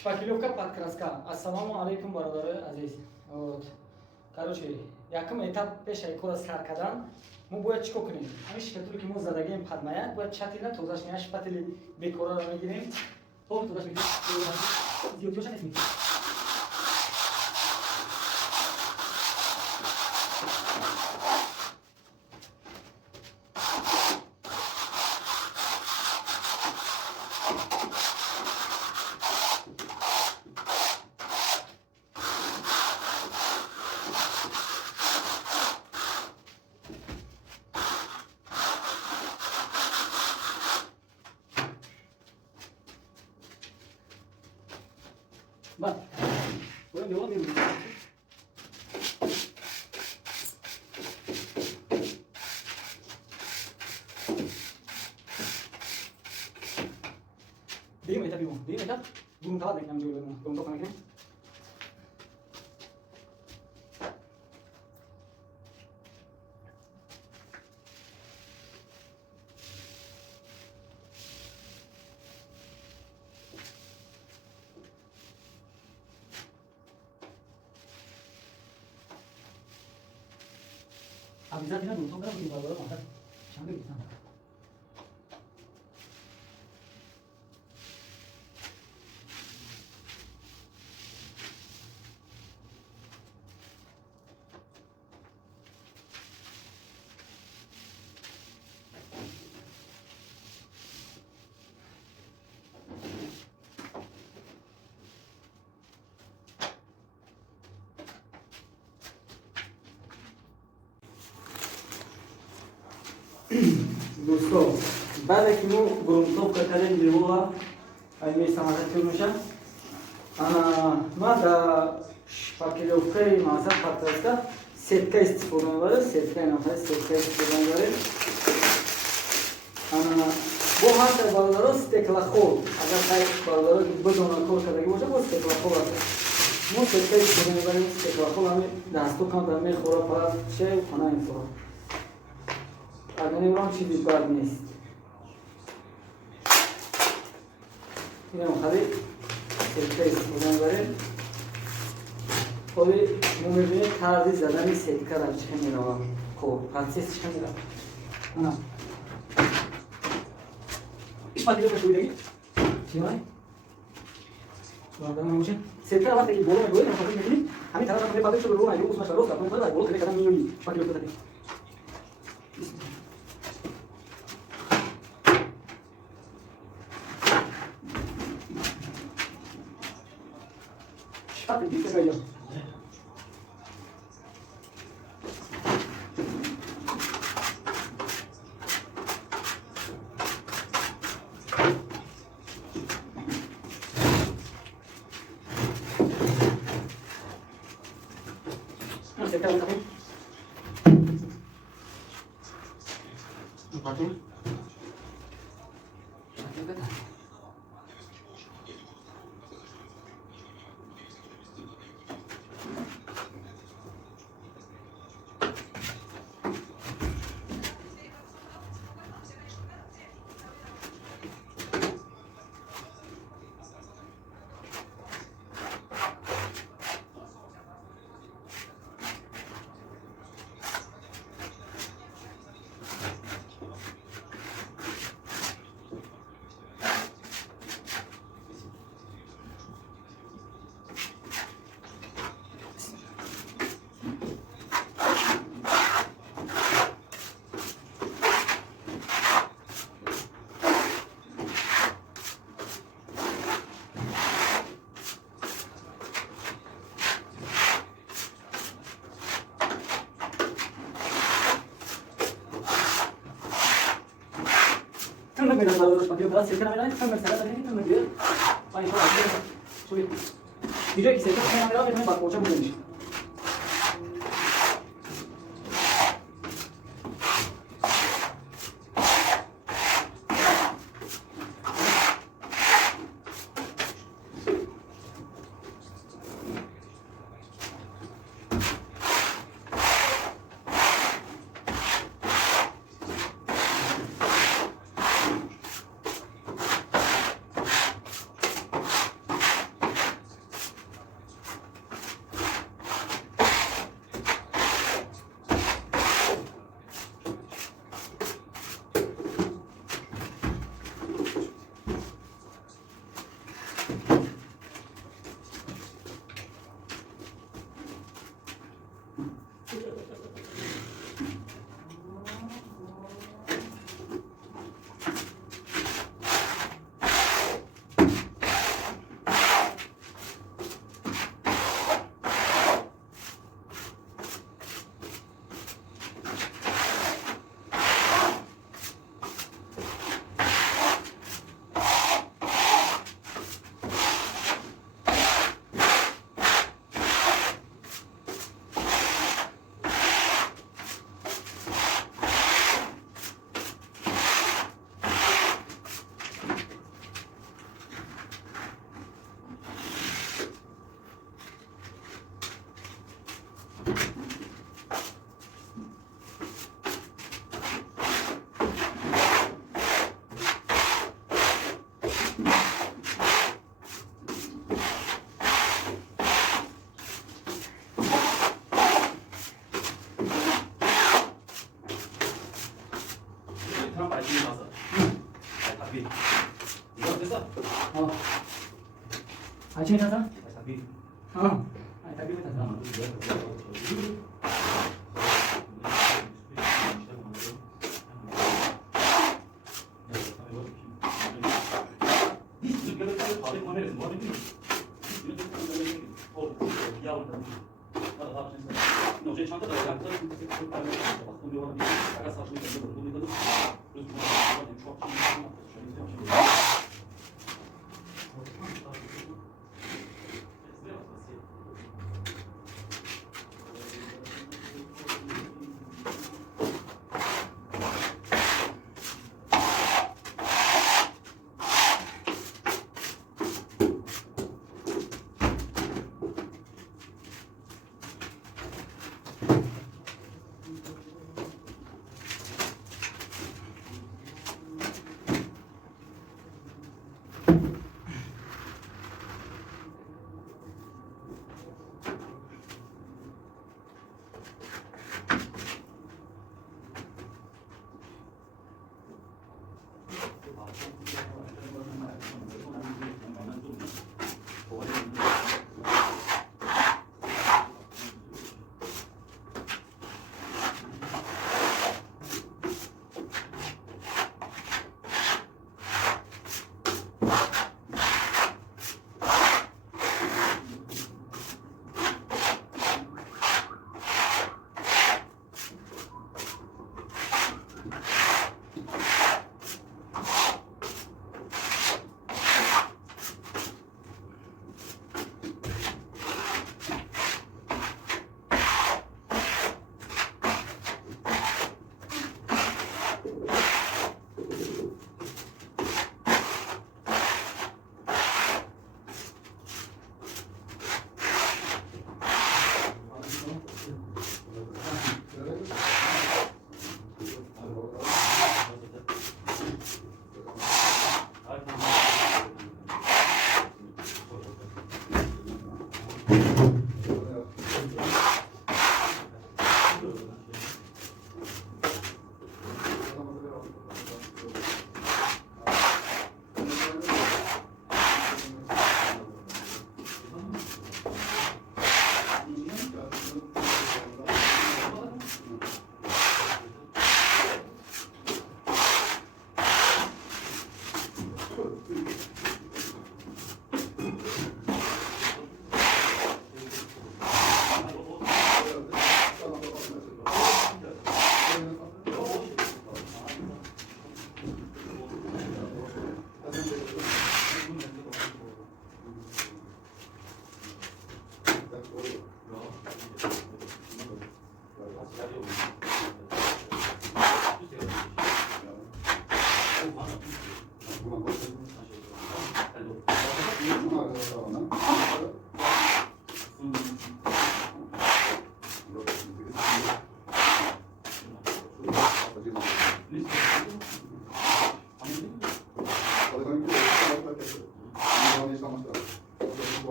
Шпаклёвка под краска. Асалому алайкум, бародаро азиз. Вот. Короче, яким этап пешай кора сар кардан, мы бояд чико кунем? Ҳамин шпатули ки мо задагем падмая, бояд чатина тозаш мея шпатули бекораро мегирем. Хоб тозаш мегирем. Зиёдиёша нест мегирем. Bak, böyle devam ediyoruz. Değil mi etap bu? Değil mi etap? Bunu daha denklem diyorlar buna. Bunu toplamak için. Avisatnya dulu, kan begini baru makan. Sampai di sana. दोस्तों बाद कि мы грунтовка кален его ами самостоятельно ма да шпаклёвка и маса патраска сетка использовали сетка на сетка использовали бо ҳата бародаро стеклоход агар тай бародаро بدون кор кардаги боша бо стеклоход мо сетка использовали стеклоход ами дастукам дар мехора пара че хона инфо Организм чизи бад нест. Инам хади сетка использовали. Ходи мумебине тарзи задани сетка дар чиқа мерава. Хоб, процесс чиқа мерава. Ана. Шпаклёвка шуидаги. Чимай? Вардан мушин. Сетка вақте ки боло мегӯед, ҳамин мекунӣ. Ҳамин тараф ҳамин паблик шуд рӯ айду усмаш рост кардем, дар боло кадам миёӣ. Шпаклёвка таки. Как ты пойдешь? Ну, все, как ты? Ну, потом. Kan beda kalau pakai beras sih kan kan saya tadi kan dia paling kuat sulit tidak bisa kan kamera memang bagus macam begini Acı mı tata? Ha. Ay tabii mi tata?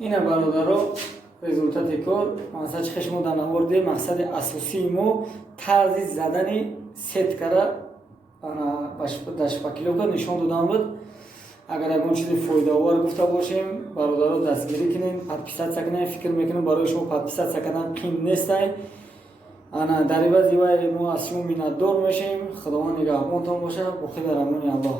Ина бародаро результати кор мақсад хешмо дар наварди мақсади асосии мо тарзи задани сеткара дар шпаклёвка нишон додам буд. Агар ягон чизи фоидаовар гуфта бошем бародаро дастгирӣ кунем, подписатсия кунем. Фикр мекунам барои шумо подписатсия кардан қим нестай. дар ивази вай мо аз шумо миннатдор мешем. Худованд нигаҳбонтон бошад. Бохи дар амони Аллоҳ.